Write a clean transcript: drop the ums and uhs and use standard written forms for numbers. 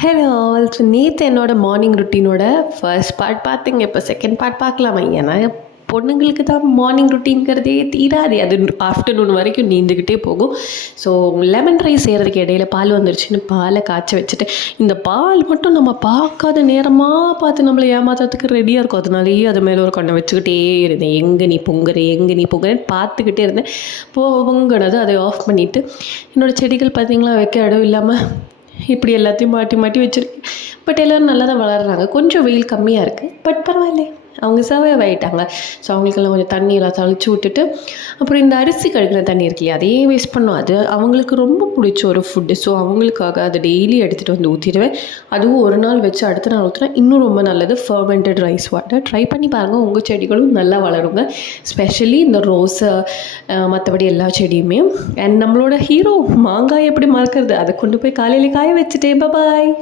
Hello all. So நேற்று என்னோட morning ருட்டீனோட first part பார்த்தீங்க. இப்போ செகண்ட் பார்ட் பார்க்கலாமா? ஏன்னா பொண்ணுங்களுக்கு தான் மார்னிங் ருட்டீன்கிறதே தீராது. அது ஆஃப்டர்நூன் வரைக்கும் நீந்துக்கிட்டே போகும். ஸோ லெமன் ரைஸ் செய்கிறதுக்கு இடையில பால் வந்துருச்சுன்னு பாலை காய்ச்ச வச்சுட்டு, இந்த பால் மட்டும் நம்ம பார்க்காத நேரமாக பார்த்து நம்மளை ஏமாத்துறதுக்கு ரெடியாக இருக்கும். அதனாலேயே அது மேலே ஒரு கண்ணை வச்சுக்கிட்டே இருந்தேன். எங்கே நீ பொங்குற, எங்கே நீ பொங்குறேன்னு பார்த்துக்கிட்டே இருந்தேன். பொங்குனது அதை ஆஃப் பண்ணிவிட்டு, என்னோடய செடிகள் பார்த்திங்களா வைக்க இடம் இல்லாமல் இப்படி எல்லாத்தையும் மாட்டி மாட்டி வச்சுருக்கேன். பட் எல்லோரும் நல்லா தான் வளர்கிறாங்க. கொஞ்சம் வெயில் கம்மியாக இருக்குது, பட் பரவாயில்ல, அவங்க சர்வைவ் ஆகிட்டாங்க. ஸோ அவங்களுக்கெல்லாம் கொஞ்சம் தண்ணியெல்லாம் தெளிச்சு விட்டுட்டு, அப்புறம் இந்த அரிசி கழுகுன தண்ணி இருக்கு இல்லையா, அதையே வேஸ்ட் பண்ணோம். அது அவங்களுக்கு ரொம்ப பிடிச்ச ஒரு ஃபுட்டு. ஸோ அவங்களுக்காக அதை டெய்லி எடுத்துகிட்டு வந்து ஊற்றிடுவேன். அதுவும் ஒரு நாள் வச்சு அடுத்த நாள் ஊற்றினா இன்னும் ரொம்ப நல்லது. ஃபர்மெண்டட் ரைஸ் வாட்டர் ட்ரை பண்ணி பாருங்கள். உங்கள் செடிகளும் நல்லா வளருங்க. ஸ்பெஷலி இந்த ரோஸு, மற்றபடி எல்லா செடியுமே. அண்ட் நம்மளோட ஹீரோ மாங்காய் எப்படி மறக்கிறது, அதை கொண்டு போய் காலையில் காய வச்சுட்டேன். பாய்.